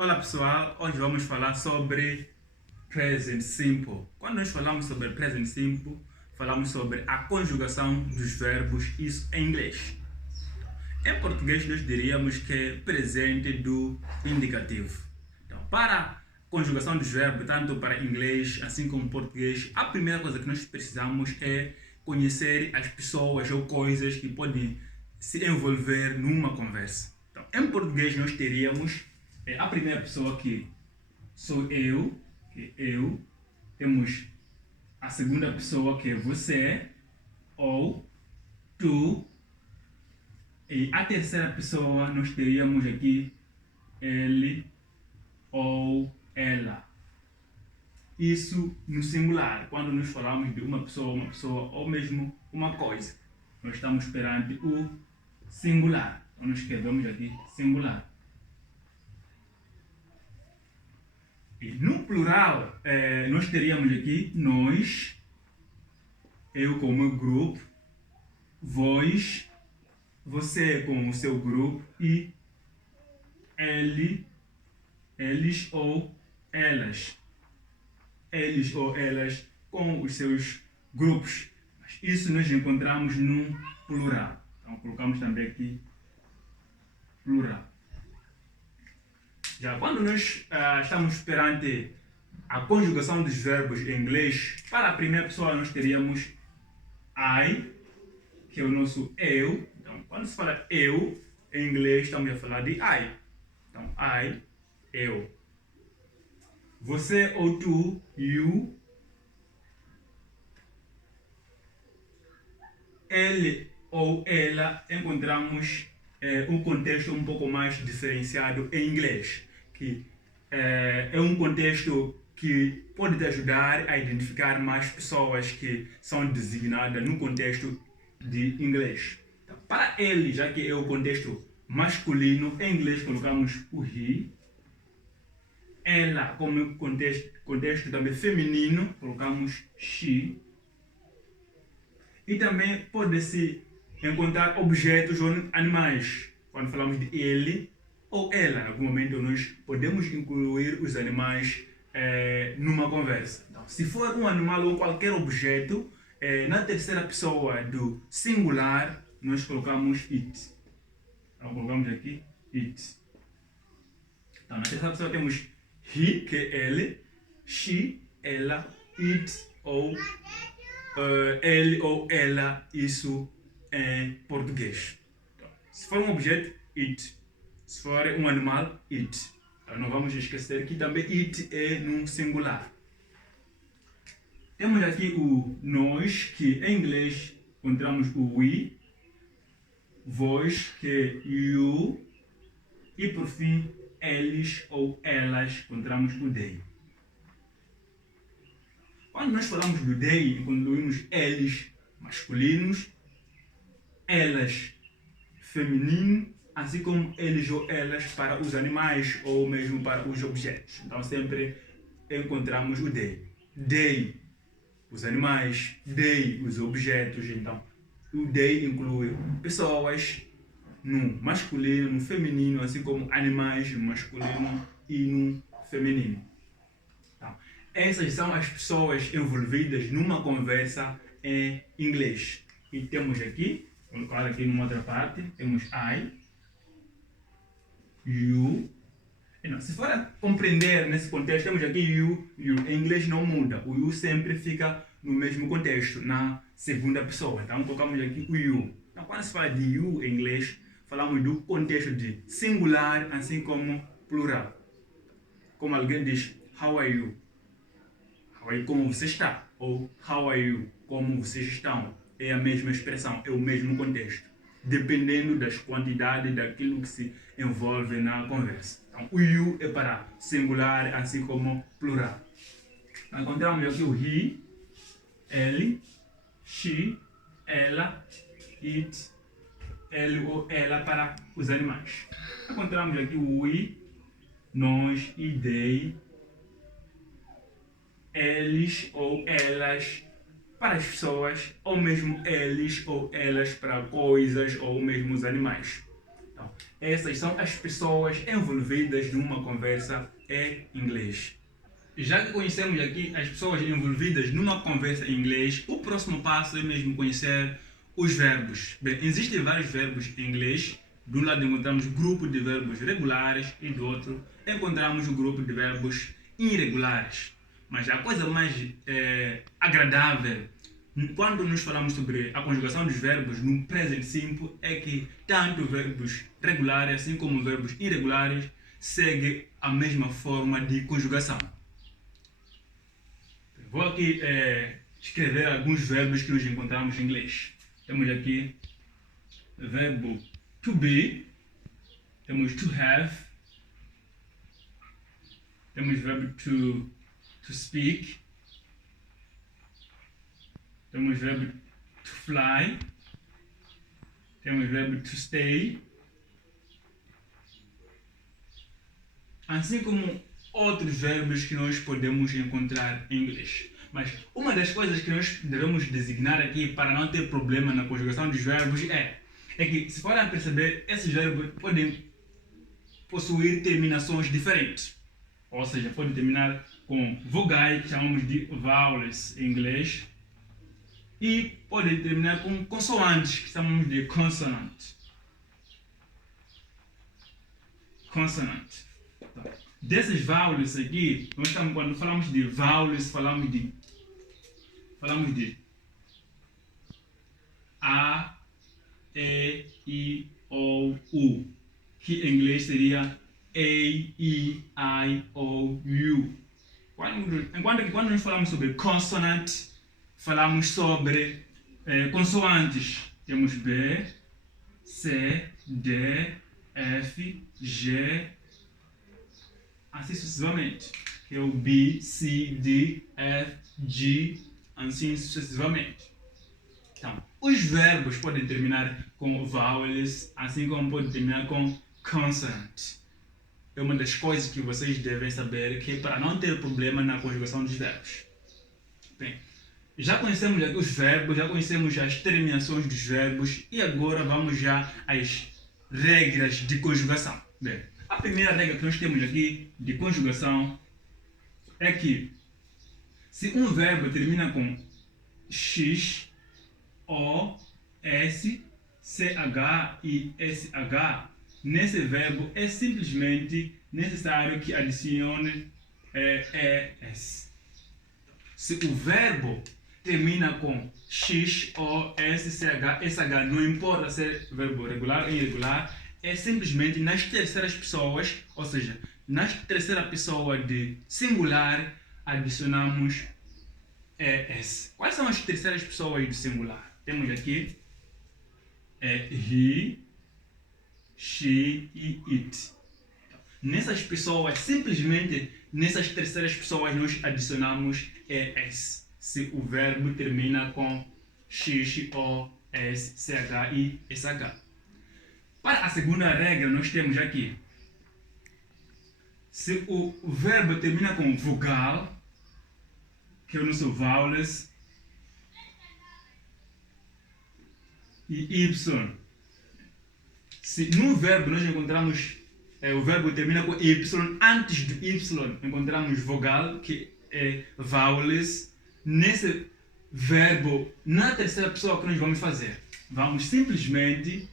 Olá pessoal, hoje vamos falar sobre Present Simple. Quando nós falamos sobre Present Simple, falamos sobre a conjugação dos verbos, isso em inglês. Em português nós diríamos que é presente do indicativo. Então, para a conjugação dos verbos, tanto para inglês assim como português, a primeira coisa que nós precisamos é conhecer as pessoas ou coisas que podem se envolver numa conversa. Então, em português nós teríamos a primeira pessoa que sou eu, que é eu. Temos a segunda pessoa que é você ou tu. E a terceira pessoa nós teríamos aqui ele ou ela. Isso no singular, quando nós falamos de uma pessoa ou mesmo uma coisa. Nós estamos perante o singular. Então nós escrevemos aqui singular. E no plural, nós teríamos aqui nós, eu com o meu grupo, vós, você com o seu grupo e ele, eles ou elas. Eles ou elas com os seus grupos. Mas isso nós encontramos no plural. Então colocamos também aqui plural. Já quando nós estamos perante a conjugação dos verbos em inglês, para a primeira pessoa nós teríamos I, que é o nosso eu. Então, quando se fala eu, em inglês estamos a falar de I. Então, I, eu. Você ou tu, you. Ele ou ela, encontramos um contexto um pouco mais diferenciado em inglês, que é um contexto que pode te ajudar a identificar mais pessoas que são designadas no contexto de inglês. Então, para ele, já que é o contexto masculino, em inglês colocamos o he. Ela, como contexto também feminino, colocamos she. E também pode-se encontrar objetos ou animais. Quando falamos de ele ou ela, em algum momento nós podemos incluir os animais numa conversa. Então, se for um animal ou qualquer objeto, na terceira pessoa do singular, nós colocamos it. Então, colocamos aqui it. Então, na terceira pessoa temos he, que é ele, she, ela, it ou ele ou ela, isso em português. Então, se for um objeto, it. Se for um animal, it. Então, não vamos esquecer que também it é num singular. Temos aqui o nós, que em inglês encontramos o we, vós, que é you, e por fim, eles ou elas, encontramos o they. Quando nós falamos do they, incluímos eles masculinos, elas feminino, assim como eles ou elas para os animais ou mesmo para os objetos. Então sempre encontramos o they. They, os animais, they, os objetos. Então o they inclui pessoas no masculino, no feminino, assim como animais no masculino e no feminino. Então, essas são as pessoas envolvidas numa conversa em inglês. E temos aqui, vou colocar aqui numa outra parte, temos I, you. Não, se for compreender nesse contexto, temos aqui you. Em inglês não muda, o you sempre fica no mesmo contexto, na segunda pessoa. Então colocamos aqui o you. Então, quando se fala de you em inglês, falamos do contexto de singular, assim como plural. Como alguém diz, how are you? How are you? Como você está? Ou how are you? Como vocês estão? É a mesma expressão, é o mesmo contexto, dependendo das quantidades daquilo que se envolve na conversa. Então, o you é para singular, assim como plural. Encontramos aqui o he, ele, she, ela, it, ele ou ela para os animais. Encontramos aqui o we, nós e they, eles ou elas para as pessoas, ou mesmo eles ou elas para coisas ou mesmo os animais. Então, essas são as pessoas envolvidas numa conversa em inglês. Já que conhecemos aqui as pessoas envolvidas numa conversa em inglês, o próximo passo é mesmo conhecer os verbos. Bem, existem vários verbos em inglês. De um lado encontramos o grupo de verbos regulares e do outro encontramos o grupo de verbos irregulares. Mas a coisa mais agradável quando nos falamos sobre a conjugação dos verbos no present simple é que tanto verbos regulares assim como verbos irregulares seguem a mesma forma de conjugação. Vou aqui escrever alguns verbos que nós encontramos em inglês. Temos aqui o verbo to be, temos to have, temos o verbo to speak, temos o verbo to fly, temos o verbo to stay, assim como outros verbos que nós podemos encontrar em inglês. Mas uma das coisas que nós devemos designar aqui para não ter problema na conjugação dos verbos é que, se forem perceber, esses verbos podem possuir terminações diferentes. Ou seja, pode terminar com vogais, que chamamos de vowels em inglês, e pode terminar com consoantes, que chamamos de consonant. Consonant. Desses vowels aqui, nós estamos, quando falamos de vowels, falamos de A, E, I, O, U, que em inglês seria A, E, I, O, U. Enquanto que quando nós falamos sobre consonant, falamos sobre consoantes. Temos B, C, D, F, G, assim sucessivamente. Que é o B, C, D, F, G, assim sucessivamente. Então, os verbos podem terminar com vowels, assim como podem terminar com consonant. É uma das coisas que vocês devem saber, que é para não ter problema na conjugação dos verbos. Bem, já conhecemos aqui os verbos, já conhecemos as terminações dos verbos e agora vamos já às regras de conjugação. Bem, a primeira regra que nós temos aqui de conjugação é que se um verbo termina com X, O, S, CH e SH, nesse verbo é simplesmente necessário que adicione ES. Se o verbo termina com X, O, S, CH, SH, não importa se é verbo regular ou irregular, é simplesmente nas terceiras pessoas, ou seja, na terceira pessoa de singular, adicionamos ES. Quais são as terceiras pessoas de singular? Temos aqui he, she e it. Nessas pessoas, simplesmente nessas terceiras pessoas, nós adicionamos ES. Se o verbo termina com X, O, S, CH e SH. Para a segunda regra, nós temos aqui: se o verbo termina com vogal, que é o nosso vowels, e Y. Se no verbo nós encontramos o verbo termina com Y, antes do Y encontramos vogal, que é vowels. Nesse verbo, na terceira pessoa, que nós vamos fazer? Vamos simplesmente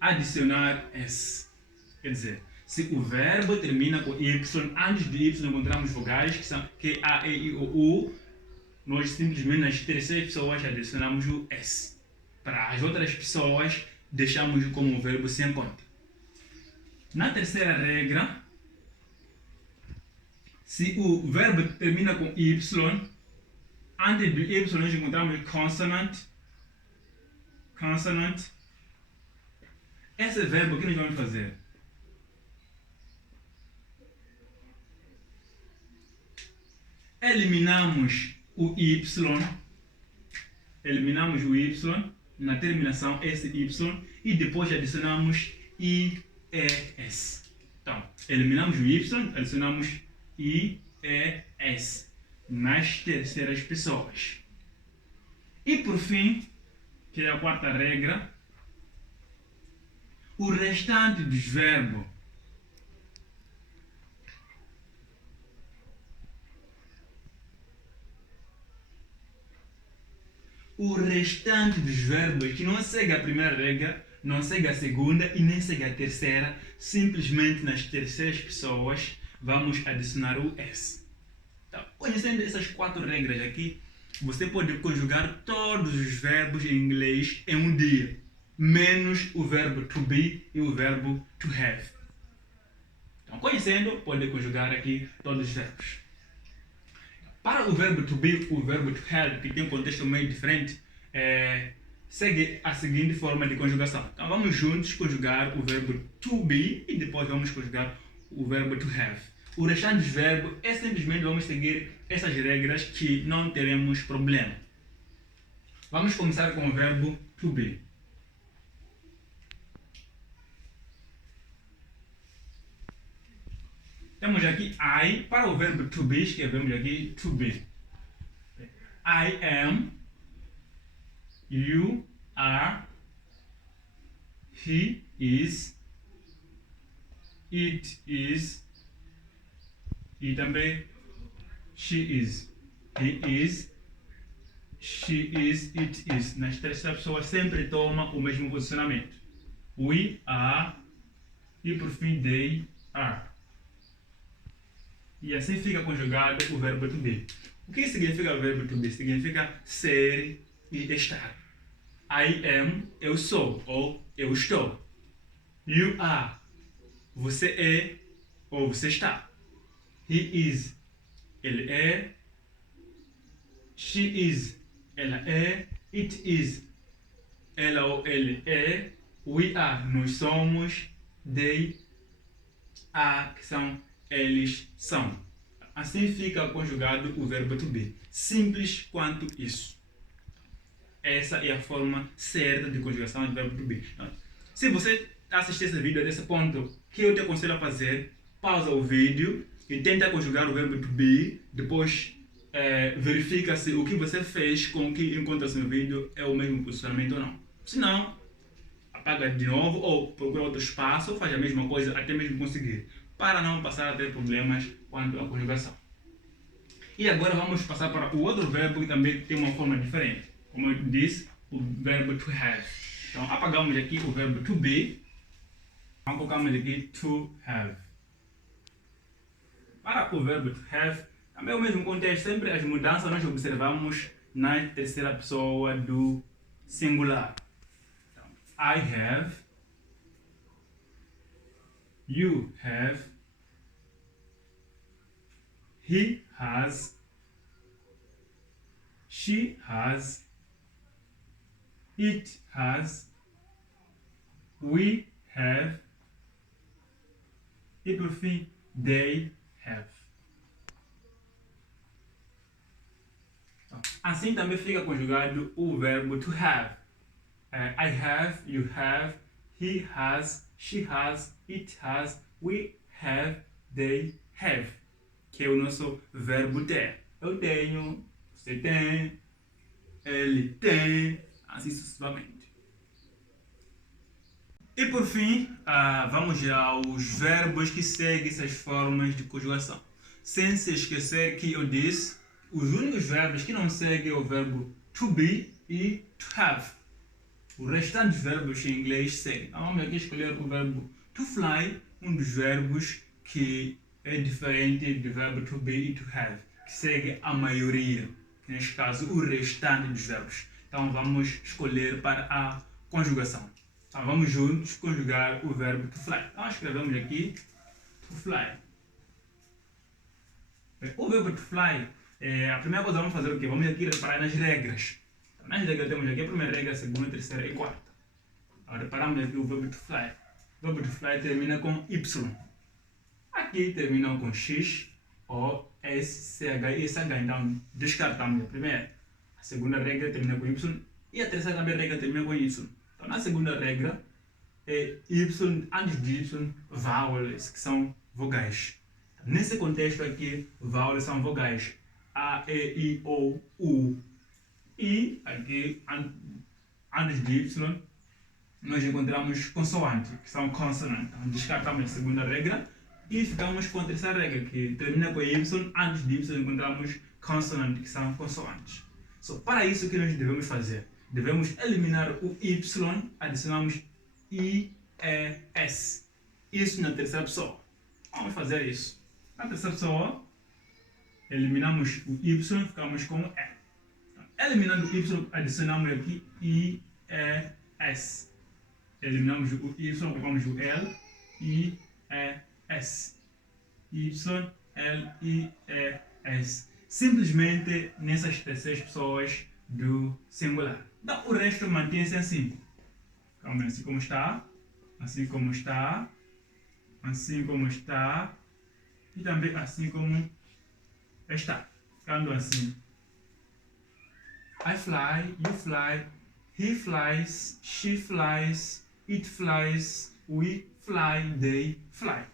adicionar S. Quer dizer, se o verbo termina com Y, antes de Y encontramos vogais, que são Q, A, E, I, O, U, nós simplesmente nas terceiras pessoas adicionamos o S. Para as outras pessoas, deixamos como um verbo sem conta. Na terceira regra, se o verbo termina com Y, antes do Y nós encontramos consonant. Consonant. Esse verbo, o que nós vamos fazer? Eliminamos o Y na terminação SY e depois adicionamos IES. Então, eliminamos o Y, adicionamos IES nas terceiras pessoas. E por fim, que é a quarta regra, O restante dos verbos que não segue a primeira regra, não segue a segunda e nem segue a terceira, simplesmente nas terceiras pessoas vamos adicionar o S. Então, conhecendo essas 4 regras aqui, você pode conjugar todos os verbos em inglês em um dia, menos o verbo to be e o verbo to have. Então, conhecendo, pode conjugar aqui todos os verbos. Para o verbo to be, o verbo to have, que tem um contexto meio diferente, segue a seguinte forma de conjugação. Então vamos juntos conjugar o verbo to be e depois vamos conjugar o verbo to have. O restante dos verbos é simplesmente vamos seguir essas regras que não teremos problema. Vamos começar com o verbo to be. Temos aqui I, para o verbo to be, escrevemos aqui to be. I am, you are, he is, it is, e também she is. He is, she is, it is. Nas terceiras pessoas sempre toma o mesmo posicionamento. We are e por fim they are. E assim fica conjugado o verbo to be. O que significa o verbo to be? Significa ser e estar. I am, eu sou, ou eu estou. You are, você é, ou você está. He is, ele é. She is, ela é. It is, ela ou ele é. We are, nós somos. They are, que são eles são. Assim fica conjugado o verbo to be. Simples quanto isso. Essa é a forma certa de conjugação do verbo to be. Se você assistir esse vídeo desse ponto, o que eu te aconselho a fazer? Pausa o vídeo e tenta conjugar o verbo to be. Depois verifica se o que você fez com o que encontra-se no vídeo é o mesmo posicionamento ou não. Se não, apaga de novo ou procura outro espaço, faz a mesma coisa até mesmo conseguir, para não passar a ter problemas quanto à conjugação. E agora vamos passar para o outro verbo que também tem uma forma diferente. Como eu disse, o verbo to have. Então apagamos aqui o verbo to be, colocamos aqui to have. Para o verbo to have, também é o mesmo contexto, sempre as mudanças nós observamos na terceira pessoa do singular. Então, I have, you have, he has, she has, it has, we have, e por fim, they have. Assim também fica conjugado o verbo to have. I have, you have, he has, she has, it has, we have, they have. Que é o nosso verbo ter. Eu tenho, você tem, ele tem, assim sucessivamente. E por fim, vamos aos verbos que seguem essas formas de conjugação. Sem se esquecer que eu disse, os únicos verbos que não seguem é o verbo to be e to have. O restante dos verbos em inglês seguem. Então vamos aqui escolher o verbo to fly, um dos verbos que é diferente do verbo to be e to have, que segue a maioria, neste caso o restante dos verbos. Então vamos escolher para a conjugação. Então vamos juntos conjugar o verbo to fly. Então escrevemos aqui to fly. O verbo to fly, a primeira coisa vamos fazer o quê? Vamos aqui reparar nas regras. Então, nas regras temos aqui a primeira regra, a segunda, a terceira e a quarta. Então, reparamos aqui o verbo to fly. O verbo to fly termina com Y. Aqui termina com X, O, S, CH e SH. Então descartamos a primeira. A segunda regra termina com Y e a terceira também regra termina com Y. Então na segunda regra é Y, antes de Y, vowels, que são vogais. Nesse contexto aqui, vowels são vogais. A, E, I, O, U. E aqui, antes de Y, nós encontramos consoante, que são consonant. Então, descartamos a segunda regra e ficamos com a terceira regra, que termina com Y. Antes de Y encontramos consonant, que são consoantes. Para isso, o que nós devemos fazer? Devemos eliminar o Y, adicionamos I, E, S. Isso na terceira pessoa. Vamos fazer isso. Na terceira pessoa, eliminamos o Y, ficamos com o E. Eliminando o Y, adicionamos aqui I, E, S. Eliminamos o Y, colocamos o L, I, E, S. Y, L, I, E, S. Simplesmente nessas terceiras pessoas do singular. Então, o resto mantém-se assim. Assim como está, assim como está, assim como está e também assim como está. Ficando assim. I fly, you fly, he flies, she flies, it flies, we fly, they fly.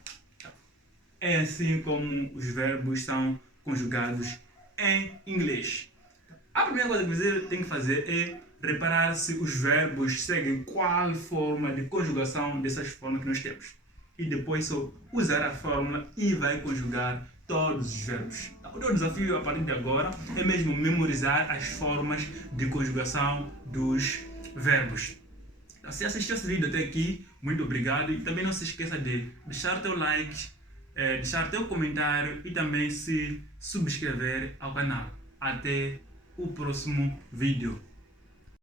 É assim como os verbos são conjugados em inglês. A primeira coisa que você tem que fazer é reparar se os verbos seguem qual forma de conjugação dessas formas que nós temos. E depois só usar a fórmula e vai conjugar todos os verbos. O teu desafio a partir de agora é mesmo memorizar as formas de conjugação dos verbos. Então, se assistiu esse vídeo até aqui, muito obrigado. E também não se esqueça de deixar teu like, deixar teu comentário e também se subscrever ao canal. Até o próximo vídeo.